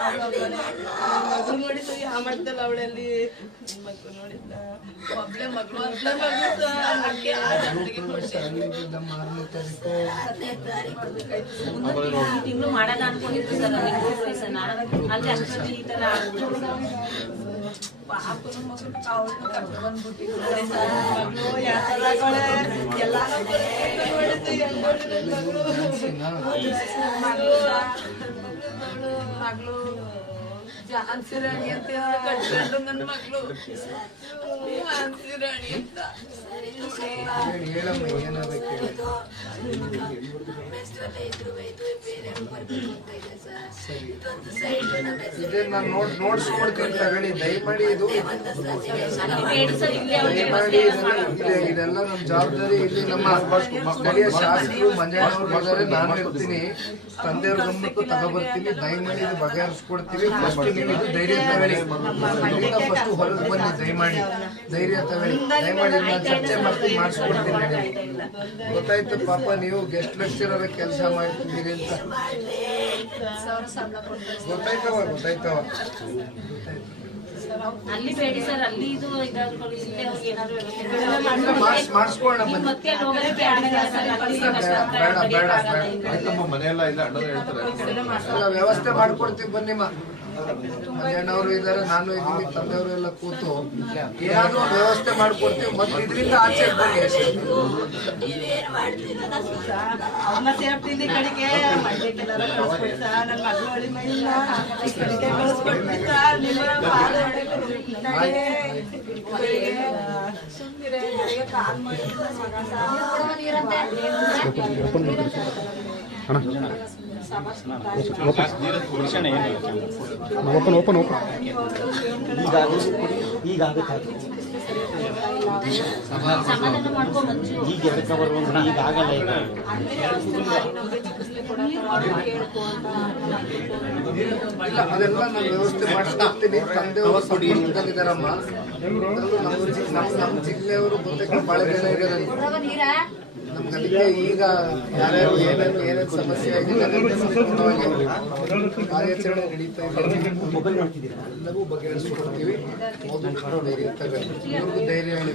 Lord. ಮಗು ನೋಡಿದ್ದು ಆ ಮಟ್ಟದಲ್ಲಿ ಅವಳಲ್ಲಿ ಮಗು ನೋಡಿದ್ದ ಒಬ್ಳೆ ಮಗಳು ಒಬ್ಳೆ ತಿಂಗಳು ಮಾಡೋಣ ಅನ್ಕೊಂಡಿದ್ರು ಸರ್ ಅಲ್ಲಿ ಈ ತರ ಪಾಪನ ಮಗನ ಕರ್ಕೊಂಡ್ ಬಂದ್ಬಿಟ್ಟಿದ್ದಾರೆ ಮಗಳು ನೋಡಿದ್ದು ನೋಡಿದ್ರು ಮಗಳು ಮಗಳು ಝಾನ್ಸಿ ರಾಣಿ ಅಂತ ಕಟ್ಕೊಂಡು ನನ್ನ ಮಗಳು. ಝಾನ್ಸಿ ರಾಣಿ ಅಂತ. ಹೇಳಿ ಹೇಳಮ್ಮ ಏನಾಗಬೇಕು ಇದೇ ನಾನು ನೋಡ್ ನೋಡ್ಸ್ಕೊಡ್ತೀನಿ ತಗೊಳ್ಳಿ, ದಯಮಾಡಿ ಇದು. ದಯಮಾಡಿ ಇದೆ ಇದೆಲ್ಲ ನಮ್ಮ ಜವಾಬ್ದಾರಿ. ಇಲ್ಲಿ ನಮ್ಮ ಸ್ಥಳೀಯ ಶಾಸಕರು ಮಂಜಣ್ಣವ್ರು ಇದ್ದಾರೆ, ನಾನು ಇರ್ತೀನಿ. ತಂದೆಯವ್ರ ಗಮನಕ್ಕೂ ತಗೊಬರ್ತೀನಿ. ದಯಮಾಡಿ ಇದು ಬಗೆಹರಿಸ್ಕೊಡ್ತೀವಿ. ಫಸ್ಟ್ ನೀವು ಇದು ಧೈರ್ಯ ತಗೊಳ್ಳಿ. ಇಲ್ಲಿಂದ ಫಸ್ಟ್ ಹೊರಗೆ ಬನ್ನಿ, ದಯಮಾಡಿ. ಧೈರ್ಯ ತಗೊಳ್ಳಿ. ದಯಮಾಡಿ ನಾನು ಚರ್ಚೆ ಮಾಡ್ತೀನಿ ಮಾಡಿಸ್ಕೊಡ್ತೀನಿ. ಗೊತ್ತಾಯ್ತು ಪಾಪ, ನೀವು ಗೆಸ್ಟ್ ಲೆಕ್ಚರರ್ ಕೆಲಸ ಮಾಡ್ತಿದ್ದೀರಿ ಅಂತ. ಅಲ್ಲಿ ಬೇಡಿ ಸರ್ ಅಲ್ಲಿ ಇದು ಇಲ್ಲೇ ಏನಾದ್ರು ಮತ್ತೆ ಬೇಡ, ಮನೆಯೆಲ್ಲ ಇಲ್ಲ ಹೇಳ್ತಾರೆ. ವ್ಯವಸ್ಥೆ ಮಾಡ್ಕೊಡ್ತೀವಿ ಬನ್ನಿಮ್ಮ ಮಂಜಣ್ಣವರು ಇದ್ದಾರೆ, ನಾನು ಇದ್ದೀನಿ, ತಂದೆಯವರು ಎಲ್ಲ ಕೂತು ಏನಾದ್ರೂ ವ್ಯವಸ್ಥೆ ಮಾಡ್ಕೊಡ್ತೀವಿ ಮತ್ತೆ ಇದರಿಂದ ಆಚೆ ಬನ್ನಿ ಅಷ್ಟೇ. ಅವ್ರನ್ನ ಸೇರ್ತೀನಿ ಕಡೆಗೆ ಮಂಡ್ಯಕ್ಕೆಲ್ಲಾರ ಕಳಿಸ್ಕೊಡಿ ಸರ್ ನನ್ನ ಮಗಳು ಹೊಳಿ ಮೈಲ್ಲ ಕಡೆಗೆ ಕಳಿಸ್ಕೊಡ್ತೀನಿ ಸರ್ ನಿಮ್ಮ ಪಾದ ಹೊಡೆಗೆ ಸುಮ್ಮನೆ ಬೆಳಗ್ಗೆ ಕಾಲ್ ಮಾಡಿ ಓಪನ್ ಓಪನ್ ಓಪನ್ ಈಗ ಆಗುತ್ತೆ ಸಮಾಧಾನ ಮಾಡ್ಕೊ ಮಂಜು ಈಗ ಎದಕ್ಕೆ ಬರ್ಬೋದು ಈಗ ಆಗಲ್ಲ ಈಗ ಇಲ್ಲ ಅದೆಲ್ಲ ನಾನು ವ್ಯವಸ್ಥೆ ಮಾಡಿಸ್ಕೊಡ್ತೀನಿ. ತಂದೆಯವರು ಸಂಪರ್ಕದಲ್ಲಿದ್ದಾರಮ್ಮ ಅದ್ರಲ್ಲೂ ನಮ್ಮ ಜಿಲ್ಲೆಯವರು ಬಹುತೇಕ ಬಹಳ ಜನ ಇರೋದ್ರಲ್ಲಿ ನಮ್ಗೆ ಈಗ ಯಾರ್ಯಾರು ಏನೇನು ಏನೇನು ಸಮಸ್ಯೆ ಆಗಿದೆ ಕಾರ್ಯಾಚರಣೆ ನಡೀತಾ ಇದೆ. ಎಲ್ಲವೂ ಬಗೆಹರಿಸ್ಕೊಡ್ತೀವಿ. ಧೈರ್ಯ ಧೈರ್ಯ ಹೇಳಿ